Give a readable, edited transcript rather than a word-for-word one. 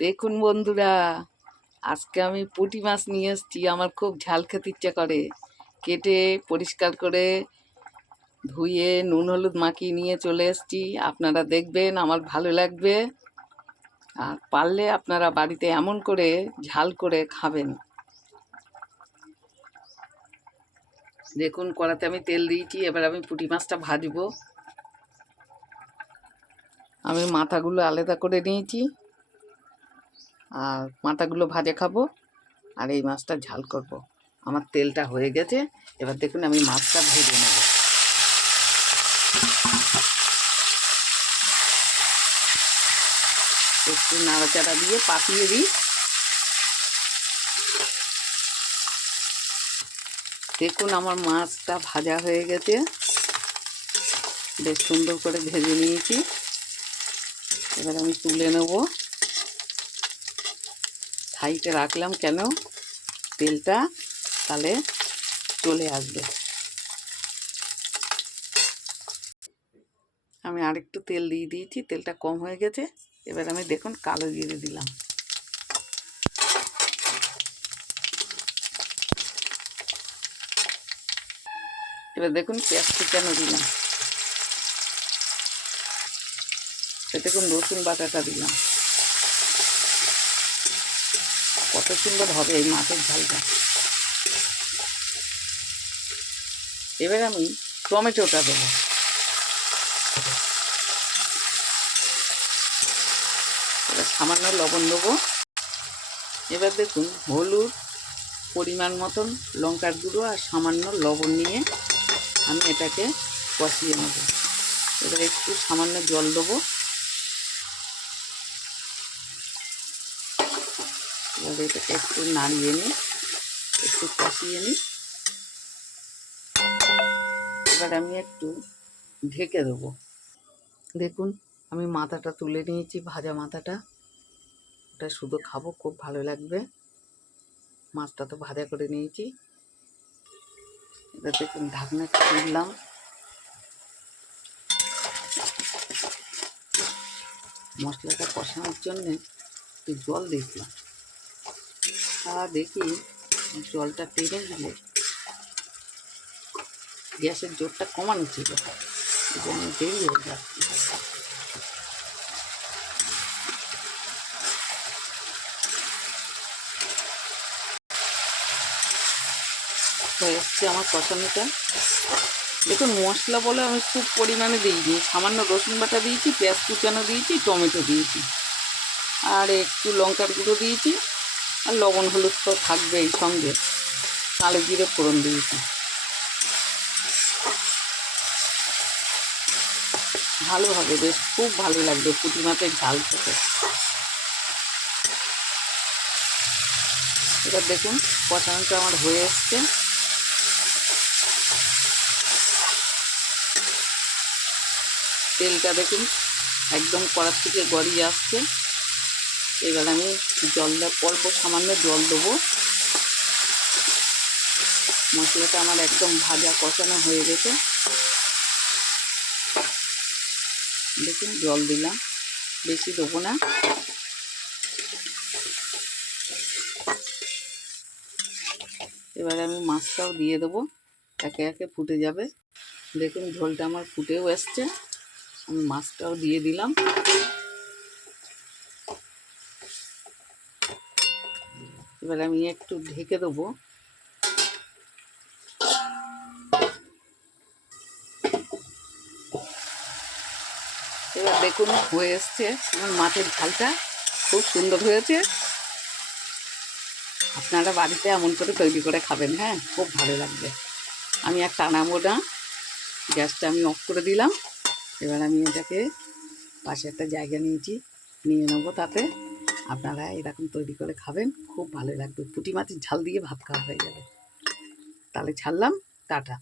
দেখুন বন্ধুরা, আজকে আমি পুঁটি মাছ নিয়ে এসেছি। আমার খুব ঝাল খেতে ইচ্ছা করে। কেটে পরিষ্কার করে ধুয়ে নুন হলুদ মাখিয়ে নিয়ে চলে এসেছি। আপনারা দেখবেন, আমার ভালো লাগবে। আর পারলে আপনারা বাড়িতে এমন করে ঝাল করে খাবেন। দেখুন, কড়াতে আমি তেল দিয়েছি। এবার আমি পুঁটি মাছটা ভাজবো। আমি মাথাগুলো আলাদা করে নিয়েছি, আর মাথাগুলো ভাজে খাবো, আর এই মাছটা ঝাল করব। আমার তেলটা হয়ে গেছে। এবার দেখুন আমি মাছটা ভেজে নেব। একটু নাড়াচাড়া দিয়ে পাতিয়ে দিই। দেখুন আমার মাছটা ভাজা হয়ে গেছে, বেশ সুন্দর করে ভেজে নিয়েছি। এবার আমি তুলে নেব। সাইডে রাখলাম কেন, তেলটা তাহলে চলে আসবে। আমি আরেকটু তেল দিয়ে দিয়েছি, তেলটা কম হয়ে গেছে। এবার আমি দেখুন কালো জিরে দিলাম। এবার দেখুন পেঁয়াজ কুচানো দিলাম। দেখুন রসুন বাটাটা দিলাম। কত সুন্দর হবে এই মাছের ঝালটা। এবার আমি টমেটোটা দেবো। এবার সামান্য লবণ দেবো। এবার দেখুন হলুদ পরিমাণ মতন, লঙ্কার গুঁড়ো আর সামান্য লবণ নিয়ে আমি এটাকে কষিয়ে নেব। এবার একটু সামান্য জল দেবো। এবার এটাকে একটু নাড়িয়ে নিই, একটু কষিয়ে নিই। এবার আমি একটু ঢেকে দেবো। দেখুন আমি মাথাটা তুলে নিয়েছি, ভাজা মাথাটা। ওটা শুধু খাবো, খুব ভালো লাগবে। মাছটা তো ভাজা করে নিয়েছি। এবার দেখুন ঢাকনাটা তুললাম। মশলাটা কষানোর জন্যে একটু জল দিয়েছিলাম। দেখি জলটা টেনে দিলে গ্যাসের জোরটা কমানো ছিল, এই জন্য দেরি হয়ে যাচ্ছে। হয়ে এসছে আমার কষানোটা। দেখুন মশলা বলে আমি খুব পরিমাণে দিইনি, সামান্য রসুন বাটা দিয়েছি, পেঁয়াজ কুচানো দিয়েছি, টমেটো দিয়েছি, আর একটু লঙ্কার গুঁড়ো দিয়েছি, আর লবণ হলুদ তো থাকবে এই সঙ্গে। কালো জিরে ফোড়ন দিয়েছি। ভালো হবে, বেশ খুব ভালো লাগবে পুঁটি মাছের ঝাল খেতে। এবার দেখুন কষানোটা আমার হয়ে এসছে। তেলটা দেখুন একদম কড়ার থেকে গড়িয়ে আসছে। এবার আমি অল্প সামান্য জল দেবো। মশলাটা আমার একদম ভাজা কষানো হয়ে গেছে। দেখুন জল দিলাম, বেশি দেবো না। এবার আমি মাছটাও দিয়ে দেবো, একে একে ফুটে যাবে। দেখুন ঝোলটা আমার ফুটেও এসছে। আমি মাছটাও দিয়ে দিলাম। এবার আমি একটু ঢেকে দেবো। এবার দেখুন হয়ে এসছে আমার মাছের ঝালটা, খুব সুন্দর হয়েছে। আপনারা বাড়িতে এমন করে তৈরি করে খাবেন, হ্যাঁ খুব ভালো লাগবে। আমি আর টানাবো না, গ্যাসটা আমি অফ করে দিলাম। এবার আমি এটাকে পাশে একটা জায়গা নিয়ে নেবো। তাতে আপনারা এরকম তৈরি করে খাবেন, খুব ভালো লাগবে। পুঁটি মাছের ঝাল দিয়ে ভাত খাওয়া হয়ে যাবে। তাহলে ছাড়লাম, টাটা।